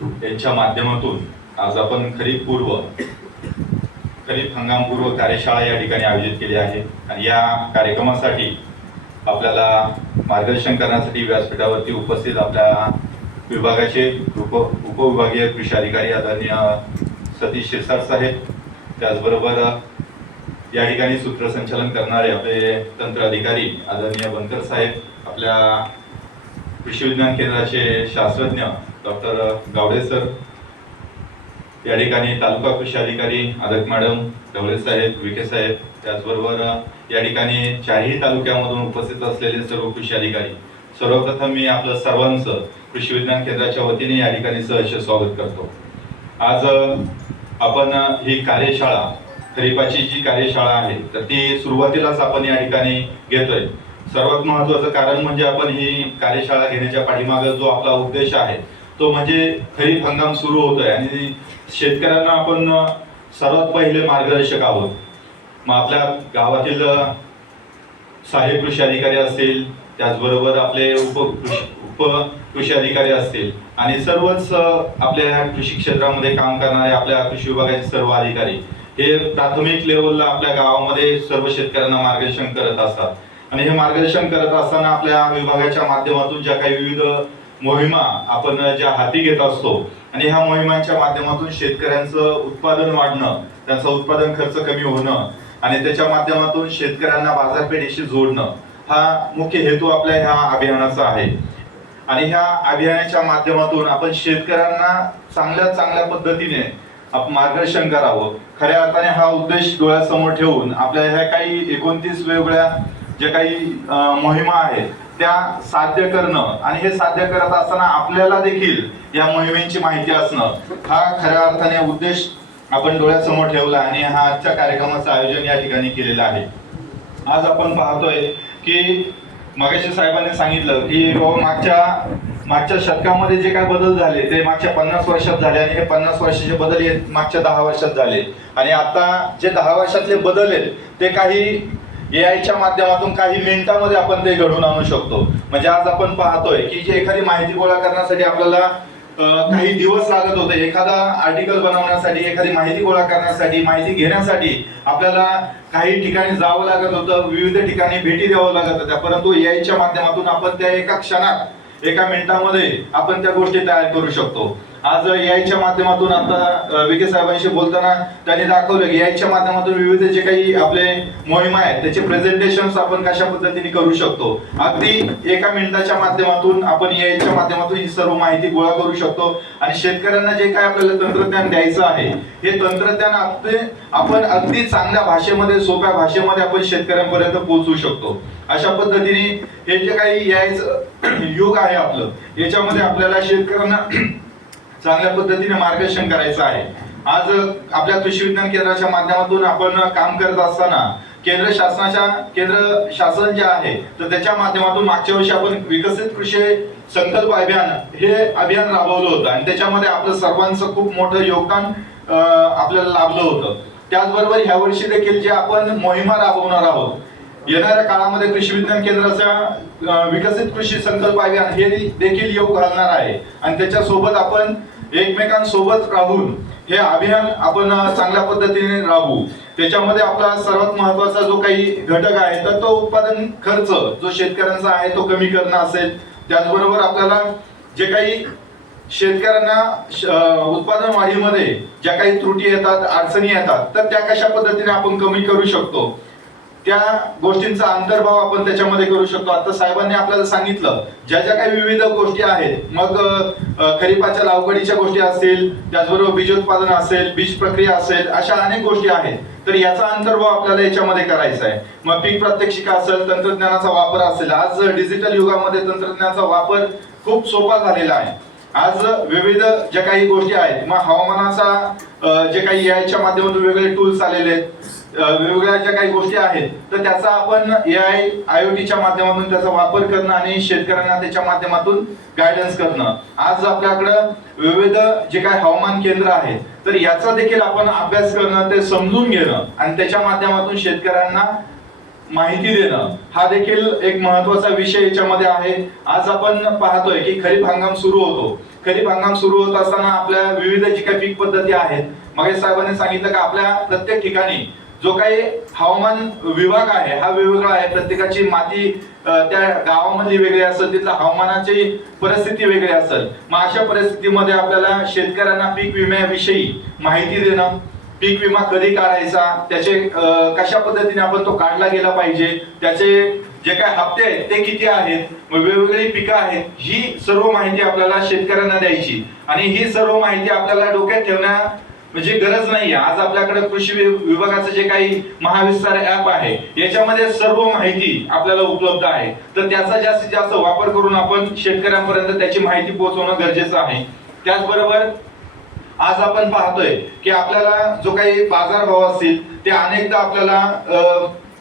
यांच्या माध्यमातून आज आपण खरीप हंगामपूर्व कार्यशाळा या ठिकाणी आयोजित केली आहे आणि या कार्यक्रमासाठी आपल्याला मार्गदर्शन करण्यासाठी व्यासपीठावरती उपस्थित आपल्या विभागाचे उपविभागीय कृषी अधिकारी आदरणीय सतीश शिरसाट साहेब, त्याचबरोबर या ठिकाणी सूत्रसंचालन करणारे आपले तंत्र अधिकारी आदरणीय बनकर साहेब, आपल्या कृषी विज्ञान केंद्राचे शास्त्रज्ञ डॉक्टर गावडे सर, या ठिकाणी तालुका कृषी अधिकारी आदक मॅडम, ढवळे साहेब, विखे साहेब, त्याचबरोबर या ठिकाणी चारही तालुक्यामधून उपस्थित असलेले सर्व कृषी अधिकारी, सर्वप्रथम मी आपलं सर्वांचं कृषी विज्ञान केंद्राच्या वतीने या ठिकाणी सहर्ष स्वागत करतो। आज आपण ही कार्यशाळा, खरीपाची जी कार्यशाळा आहे तर ती सुरुवातीलाच आपण या ठिकाणी घेतोय। सर्वात महत्त्वाचं कारण म्हणजे आपण ही कार्यशाळा घेण्याच्या पाठीमागे जो आपला उद्देश आहे तो म्हणजे खरीप हंगाम सुरू होतोय आणि शेतकऱ्यांना आपण सर्वात पहिले मार्गदर्शक आहोत। मग आपल्या गावातील सहाय्यक कृषी अधिकारी असतील, त्याचबरोबर आपले उप कृषी अधिकारी असतील आणि सर्वच आपल्या कृषी क्षेत्रामध्ये काम करणारे आपल्या कृषी विभागाचे सर्व अधिकारी हे प्राथमिक लेवलला आपल्या गावामध्ये सर्व शेतकऱ्यांना मार्गदर्शन करत असतात आणि हे मार्गदर्शन करत असताना आपल्या विभागाच्या माध्यमातून ज्या काही विविध मोहिमा आपण ज्या हाती घेत असतो आणि ह्या मोहिमांच्या माध्यमातून शेतकऱ्यांचं उत्पादन वाढणं, त्यांचा उत्पादन खर्च कमी होणं आणि त्याच्या माध्यमातून शेतकऱ्यांना बाजारपेठेशी जोडणं हा मुख्य हेतू आपल्या ह्या अभियानाचा आहे। आणि ह्या अभियानाच्या माध्यमातून आपण शेतकऱ्यांना चांगल्या पद्धतीने मार्गदर्शन करावं। खऱ्या अर्थाने हा उद्देश डोळ्यासमोर ठेवून आपल्या ह्या काही 29 वेगवेगळ्या ज्या काही मोहिमा आहेत त्या साध्य करणं आणि हे साध्य करत असताना आपल्याला देखील या मोहिमेची माहिती असणं हा खऱ्या अर्थाने उद्देश आपण डोळ्यासमोर ठेवला आणि हा आजच्या कार्यक्रमाचं आयोजन या ठिकाणी केलेलं आहे। आज आपण पाहतोय की मगाशी साहेबांनी सांगितलं की मागच्या शतकामध्ये जे काय बदल झाले ते मागच्या 50 वर्षात झाले आणि हे 50 वर्षाचे बदल हे मागच्या 10 वर्षात झाले आणि आता जे 10 वर्षातले बदल आहेत ते काही एआयच्या माध्यमातून काही मिनिटांमध्ये आपण ते घडवून आणू शकतो। म्हणजे आज आपण पाहतोय की जे एखादी माहिती गोळा करण्यासाठी आपल्याला काही दिवस लागत होते, एखादा आर्टिकल बनवण्यासाठी, एखादी माहिती गोळा करण्यासाठी, माहिती घेण्यासाठी आपल्याला काही ठिकाणी जावं लागत होतं, विविध ठिकाणी भेटी द्यावं लागत होत्या, परंतु एआयच्या माध्यमातून आपण त्या एका क्षणात, एका मिनिटामध्ये आपण त्या गोष्टी तयार करू शकतो। आज एआयच्या माध्यमातून आता विखे साहेबांशी बोलताना त्यांनी दाखवलं की एआयच्या माध्यमातून विविध जे काही आपले मोहिमा आहेत त्याचे प्रेझेंटेशन्स आपण कशा पद्धतीने करू शकतो। अगदी एका मिनिटाच्या माध्यमातून आपण एआयच्या माध्यमातून ही सर्व माहिती गोळा करू शकतो आणि शेतकऱ्यांना जे काय आपल्याला तंत्रज्ञान द्यायचं आहे हे तंत्रज्ञान आपण अगदी चांगल्या भाषेमध्ये, सोप्या भाषेमध्ये आपण शेतकऱ्यांपर्यंत पोहोचवू शकतो। अशा पद्धतीने हे जे काही एआयचं युग आहे आपलं, याच्यामध्ये आपल्याला शेतकऱ्यांना चांगल्या पद्धतीने मार्गदर्शन करायचं आहे। आज आपल्या कृषी विज्ञान केंद्राच्या माध्यमातून आपण काम करत असताना केंद्र शासन जे आहे तर त्याच्या माध्यमातून मागच्या वर्षी आपण विकसित कृषी संकल्प अभियान हे अभियान राबवलं होतं आणि त्याच्यामध्ये आपलं सर्वांचं खूप मोठं योगदान आपल्याला लाभलं होतं। त्याचबरोबर ह्या वर्षी देखील जे आपण मोहिमा राबवणार आहोत, येणाऱ्या काळामध्ये कृषी विज्ञान केंद्राचा विकसित कृषी संकल्प अभियान हे देखील योग घालणार आहे आणि त्याच्या सोबत आपण एकमेकांसोबत राहून हे अभियान आपण चांगल्या पद्धतीने राबवू। त्याच्यामध्ये आपला सर्वात महत्त्वाचा जो काही घटक आहे तर तो उत्पादन खर्च जो शेतकऱ्यांचा आहे तो कमी करणं असेल। त्याचबरोबर आपल्याला जे काही शेतकऱ्यांना उत्पादन वाढीमध्ये ज्या काही त्रुटी येतात, अडचणी येतात तर त्या कशा पद्धतीने आपण कमी करू शकतो त्या गोष्टींचा अंतर्भाव आपण त्याच्यामध्ये करू शकतो। आता साहेबांनी आपल्याला सांगितलं ज्या काही विविध गोष्टी आहेत, मग खरीपाच्या लागवडीच्या गोष्टी असतील, त्याचबरोबर बीजोत्पादन असेल, बीज प्रक्रिया असेल, अशा अनेक गोष्टी आहेत तर याचा अंतर्भाव आपल्याला याच्यामध्ये करायचा आहे। मग पीक प्रात्यक्षिका असेल, तंत्रज्ञानाचा वापर असेल, आज डिजिटल युगामध्ये तंत्रज्ञानाचा वापर खूप सोपा झालेला आहे। आज विविध ज्या काही गोष्टी आहेत, मग हवामानाचा जे काही एआयच्या माध्यमातून वेगवेगळे टूल्स आलेले आहेत, वेगवेगळ्या ज्या काही गोष्टी आहेत तर त्याचा आपण एआय आयओटीच्या माध्यमातून त्याचा वापर करणं आणि शेतकऱ्यांना त्याच्या माध्यमातून गायडन्स करणं। आज आपल्याकडं विविध जे काही हवामान केंद्र आहे तर याचा देखील आपण अभ्यास करणं, ते समजून घेणं आणि त्याच्या माध्यमातून शेतकऱ्यांना माहिती देणं हा देखील एक महत्वाचा विषय याच्यामध्ये आहे। आज आपण पाहतोय की खरीप हंगाम सुरू होतो। खरीप हंगाम सुरू होत असताना आपल्या विविध जी काही पीक पद्धती आहेत, महेश साहेबांनी सांगितलं की आपल्या प्रत्येक ठिकाणी जो काही हवामान विभाग आहे हा वेगवेगळा आहे। प्रत्येकाची माती त्या गावामधली वेगळी असेल, तिथल्या हवामानाची परिस्थिती वेगळी असेल। मग अशा परिस्थितीमध्ये आपल्याला शेतकऱ्यांना पीक विम्याविषयी माहिती देणं, पीक विमा कधी काढायचा, त्याचे कशा पद्धतीने आपण तो काढला गेला पाहिजे, त्याचे जे काय हप्ते आहेत ते किती आहेत, वेगवेगळी पिकं आहेत, ही सर्व माहिती आपल्याला शेतकऱ्यांना द्यायची। आणि ही सर्व माहिती आपल्याला डोक्यात ठेवण्या म्हणजे गरज नाहीये। आज आपल्याकडे कृषी विभागाचं जे काही महाविस्तार ऍप आहे याच्यामध्ये सर्व माहिती आपल्याला उपलब्ध आहे। तर त्याचा जास्तीत जास्त वापर करून आपण शेतकऱ्यांपर्यंत त्याची माहिती पोहोचवणं गरजेचं आहे। त्याचबरोबर आज आपण पाहतोय की आपल्याला जो काही बाजारभाव असतील ते अनेकदा आपल्याला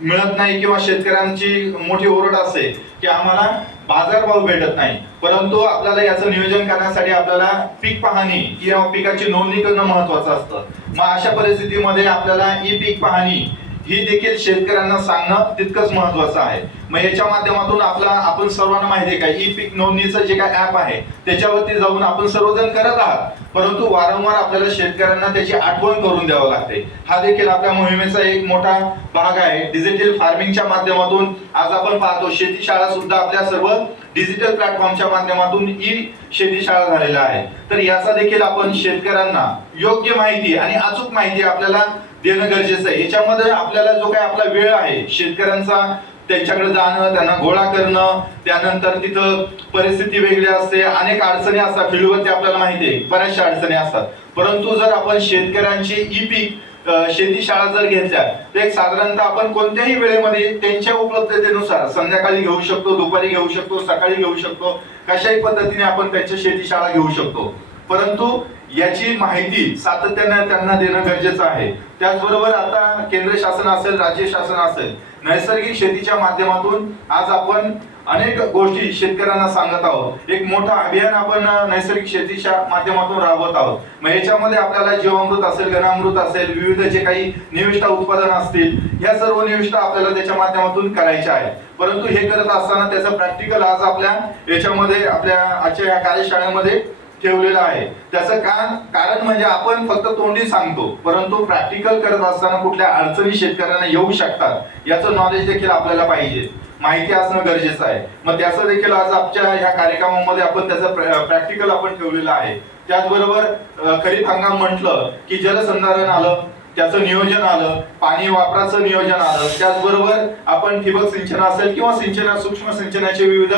मिळत नाही, किंवा शेतकऱ्यांची मोठी ओरड असते की आम्हाला बाजारभाव भेटत नाही। परंतु आपल्याला याचं नियोजन करण्यासाठी आपल्याला पीक पाहणी किंवा पिकाची नोंदणी करणं महत्वाचं असतं। मग अशा परिस्थितीमध्ये आपल्याला ई पीक पाहणी ही देखील शेतकऱ्यांना सांगणं तितकंच महत्वाचं आहे। मग याच्या माध्यमातून आपण सर्वांना माहिती आहे का ई पीक नोंदणीचं जे काय ऍप आहे त्याच्यावरती जाऊन आपण सर्वजण करत आहात, परंतु वारंवार आपल्याला शेतकऱ्यांना त्याची आठवण करून द्यावं लागते। हा देखील आपल्या मोहिमेचा एक मोठा भाग आहे। डिजिटल फार्मिंगच्या माध्यमातून आज आपण पाहतो शेती शाळा सुद्धा आपल्या सर्व डिजिटल प्लॅटफॉर्मच्या माध्यमातून ई शेती शाळा झालेला आहे। तर याचा देखील आपण शेतकऱ्यांना योग्य माहिती आणि अचूक माहिती आपल्याला देणं गरजेचं आहे। याच्यामध्ये आपल्याला जो काही आपला वेळ आहे शेतकऱ्यांचा त्यांच्याकडे जाणं, त्यांना गोळा करणं, त्यानंतर तिथं परिस्थिती वेगळी असते, अनेक अडचणी असतात फील्डवरती आपल्याला माहिती आहे, बऱ्याचशा अडचणी असतात। परंतु जर आपण शेतकऱ्यांची ई पीक शेती शाळा जर घेतल्या तर एक साधारणतः आपण कोणत्याही वेळेमध्ये त्यांच्या उपलब्धतेनुसार संध्याकाळी घेऊ शकतो, दुपारी घेऊ शकतो, सकाळी घेऊ शकतो, कशाही पद्धतीने आपण त्यांच्या शेती शाळा घेऊ शकतो। परंतु याची माहिती सातत्याने त्यांना देणं गरजेचं आहे। त्याचबरोबर आता केंद्र शासन असेल, राज्य शासन असेल, नैसर्गिक शेतीच्या माध्यमातून आज आपण अनेक गोष्टी शेतकऱ्यांना सांगत आहोत। एक मोठं अभियान आपण नैसर्गिक शेतीच्या माध्यमातून राबवत आहोत। मग याच्यामध्ये आपल्याला जीवामृत असेल, घनामृत असेल, विविध जे काही निविष्ठा उत्पादन असतील, ह्या सर्व निविष्ठा आपल्याला त्याच्या माध्यमातून करायच्या आहेत। परंतु हे करत असताना त्याचं प्रॅक्टिकल आज आपल्या याच्यामध्ये आपल्या आजच्या या कार्यशाळेमध्ये ठेवलेलं आहे। त्याचं कारण म्हणजे आपण फक्त तोंडी सांगतो, परंतु प्रॅक्टिकल करत असताना कुठल्या अडचणी शेतकऱ्यांना येऊ शकतात याचं नॉलेज देखील आपल्याला पाहिजे, माहिती असणं गरजेचं आहे। मग त्याचं देखील आज आजच्या ह्या कार्यक्रमामध्ये आपण त्याचं प्रॅक्टिकल आपण ठेवलेलं आहे। त्याचबरोबर खरीप हंगाम म्हटलं की जलसंधारण आलं, त्याचं नियोजन आलं, पाणी वापराचं नियोजन आलं, त्याचबरोबर आपण ठिबक सिंचन असेल किंवा सूक्ष्म सिंचनाचे विविध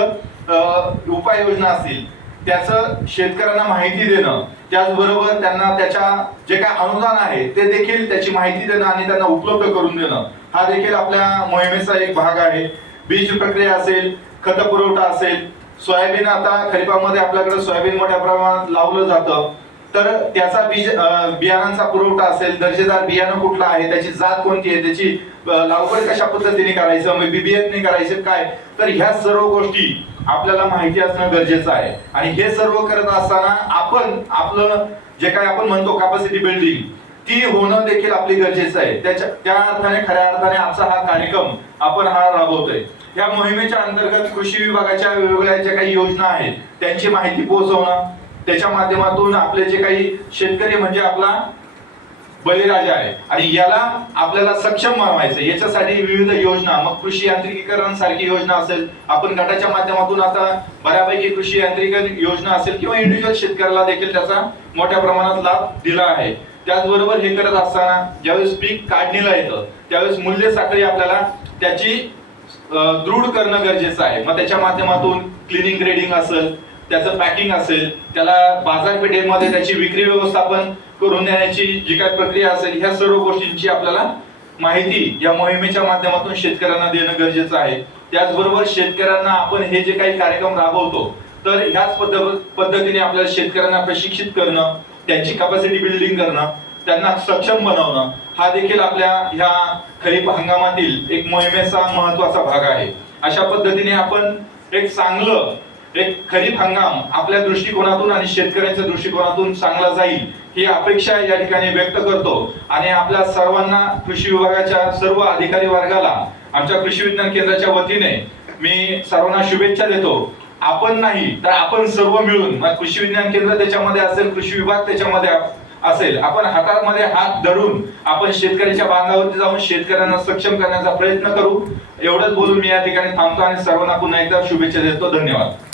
उपाययोजना असतील त्याचं शेतकऱ्यांना माहिती देणं, त्याचबरोबर त्यांना त्याच्या जे काय अनुदान आहे ते देखील त्याची माहिती देणं आणि त्यांना उपलब्ध करून देणं हा देखील आपल्या मोहिमेचा एक भाग आहे। बीज प्रक्रिया असेल, खत पुरवठा असेल, सोयाबीन आता खरीपामध्ये आपल्याकडे सोयाबीन मोठ्या प्रमाणात लावलं जातं, तर त्याचा बियाणांचा पुरवठा असेल, दर्जेदार बियाणं कुठलं आहे, त्याची जात कोणती आहे, त्याची लागवड कशा पद्धतीने करायचं, बीबीएफने करायचं काय, तर ह्या सर्व गोष्टी आपल्याला माहिती असणं गरजेचं आहे। आणि हे सर्व करत असताना आपण आपलं जे काय आपण म्हणतो कॅपॅसिटी बिल्डिंग ती होणं देखील आपली गरजेचं आहे। त्या अर्थाने खऱ्या अर्थाने आजचा हा कार्यक्रम आपण राबवतोय। या मोहिमेच्या अंतर्गत कृषी विभागाच्या वेगवेगळ्या ज्या काही योजना आहेत त्यांची माहिती पोहोचवणं, त्याच्या माध्यमातून आपले जे काही शेतकरी म्हणजे आपला बळीराजा आहे आणि याला आपल्याला सक्षम बनवायचं, याच्यासाठी विविध योजना, मग कृषी यांत्रिकीकरण सारखी योजना असेल, आपण गटाच्या माध्यमातून आता बऱ्यापैकी कृषी यांत्रिकीकरण योजना असेल किंवा इंडिव्हिज्युअल शेतकऱ्याला देखील त्याचा मोठ्या प्रमाणात लाभ दिला आहे। त्याचबरोबर हे करत असताना ज्यावेळेस पीक काढणीला येतं त्यावेळेस मूल्य साखळी आपल्याला त्याची दृढ करणं गरजेचं आहे। मग त्याच्या माध्यमातून क्लिनिंग ग्रेडिंग असेल, त्याचं पॅकिंग असेल, त्याला बाजारपेठेमध्ये त्याची विक्री व्यवस्थापन करून देण्याची जी काही प्रक्रिया असेल, ह्या सर्व गोष्टींची आपल्याला माहिती या मोहिमेच्या माध्यमातून शेतकऱ्यांना देणं गरजेचं आहे। त्याचबरोबर शेतकऱ्यांना आपण हे जे काही कार्यक्रम राबवतो तर ह्याच पद्धतीने आपल्याला शेतकऱ्यांना प्रशिक्षित करणं, त्यांची कॅपॅसिटी बिल्डिंग करणं, त्यांना सक्षम बनवणं हा देखील आपल्या ह्या खरीप हंगामातील एक मोहिमेचा महत्वाचा भाग आहे। अशा पद्धतीने आपण एक चांगलं एक खरीप हंगाम आपल्या दृष्टिकोनातून आणि शेतकऱ्यांच्या दृष्टिकोनातून चांगला जाईल ही अपेक्षा या ठिकाणी व्यक्त करतो आणि आपल्या सर्वांना कृषी विभागाच्या सर्व अधिकारी वर्गाला आमच्या कृषी विज्ञान केंद्राच्या वतीने मी सर्वांना शुभेच्छा देतो. आपण नाही तर आपण सर्व मिळून, मग कृषी विज्ञान केंद्र त्याच्यामध्ये असेल, कृषी विभाग त्याच्यामध्ये असेल, आपण हातामध्ये हात धरून आपण शेतकऱ्याच्या बांधावरती जाऊन शेतकऱ्यांना सक्षम करण्याचा प्रयत्न करू. एवढंच बोलून मी या ठिकाणी थांबतो आणि सर्वांना पुन्हा एकदा शुभेच्छा देतो. धन्यवाद.